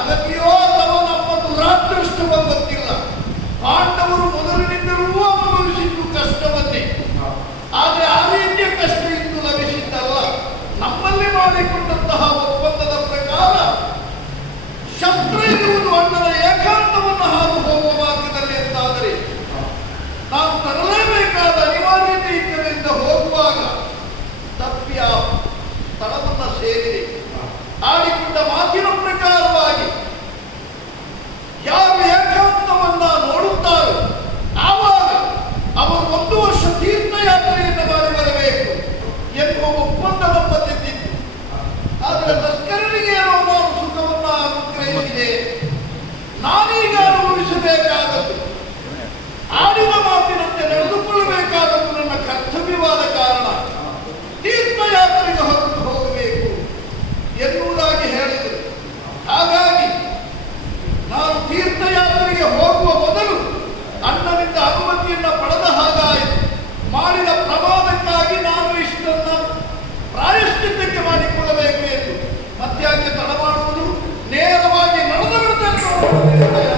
ಜಾಗತಿಯೋ ಅಥವಾ ನಮ್ಮ ದುರಾದೃಷ್ಟವೋ ಗೊತ್ತಿಲ್ಲ. ಪಾಂಡವರು ಮೊದಲಿನಿಂದಲೂ ಅನುಭವಿಸಿದ್ದು ಕಷ್ಟವನ್ನೇ. ಆದರೆ ಆ ರೀತಿಯ ಕಷ್ಟ ಇಂದು ಲಭಿಸಿದ್ದಲ್ಲ. ನಮ್ಮಲ್ಲಿ ಮಾಡಿಕೊಂಡಂತಹ ಒಪ್ಪಂದದ ಪ್ರಕಾರ ಶಸ್ತ್ರ ಎನ್ನುವುದು ಅಣ್ಣನ ಏಕಾಂತವನ್ನು ಹಾದು ಹೋಗುವ ಮಾರ್ಗದಲ್ಲಿ ಎಂದಾದರೆ ನಾವು ತರಲೇಬೇಕಾದ ಅನಿವಾರ್ಯತೆ ಇದ್ದರಿಂದ ಹೋಗುವಾಗ ತಪ್ಪಿ ಆ ಸ್ಥಳವನ್ನು ಸೇರಿದೆ. ಆಡಿಕೊಂಡ ಮಾತಿನ ಪ್ರಕಾರವಾಗಿ ಯಾರು ಏಕಾಂತವನ್ನ ನೋಡುತ್ತಾರೋ ಆವಾಗ ಅವರು 1 ವರ್ಷ ತೀರ್ಥಯಾತ್ರೆಯನ್ನು ಮಾಡಿ ಬರಬೇಕು ಎನ್ನುವ ಒಪ್ಪಂದ ನಮ್ಮ ತೆಗೆದಿತ್ತು. ಆದರೆ ತಸ್ಕರರಿಗೆ ಏನೋ ನಾನು ಸುಖವನ್ನ ಅನುಗ್ರಹಿಸಿದೆ. ನಾನೀಗ ಅನುಭವಿಸಬೇಕಾದದ್ದು, ಆಡಿದ ಮಾತಿನಂತೆ ನಡೆದುಕೊಳ್ಳಬೇಕಾದದ್ದು ನನ್ನ ಕರ್ತವ್ಯವಾದ ಕಾರಣ ತೀರ್ಥಯಾತ್ರೆಗೆ ಹೊರಟು ಹೋಗಬೇಕು ಎನ್ನುವುದಾಗಿ ಹೇಳಿದರು. ಹಾಗಾಗಿ ನಾನು ತೀರ್ಥಯಾತ್ರೆಗೆ ಹೋಗುವ ಮೊದಲು ಅಣ್ಣನಿಂದ ಅನುಮತಿಯನ್ನು ಪಡೆದ ಹಾಗಾಯಿತು. ಮಾಡಿದ ಪ್ರಮಾದಕ್ಕಾಗಿ ನಾನು ಇಷ್ಟನ್ನು ಪ್ರಾಯಶ್ಚಿತ್ತಕ್ಕೆ ಮಾಡಿಕೊಳ್ಳಬೇಕು ಎಂದು. ಮತ್ಯಾಕೆ ತಡ ಮಾಡುವುದು? ನೇರವಾಗಿ ನಡೆದು ಬಿಡುತ್ತೇನೆ.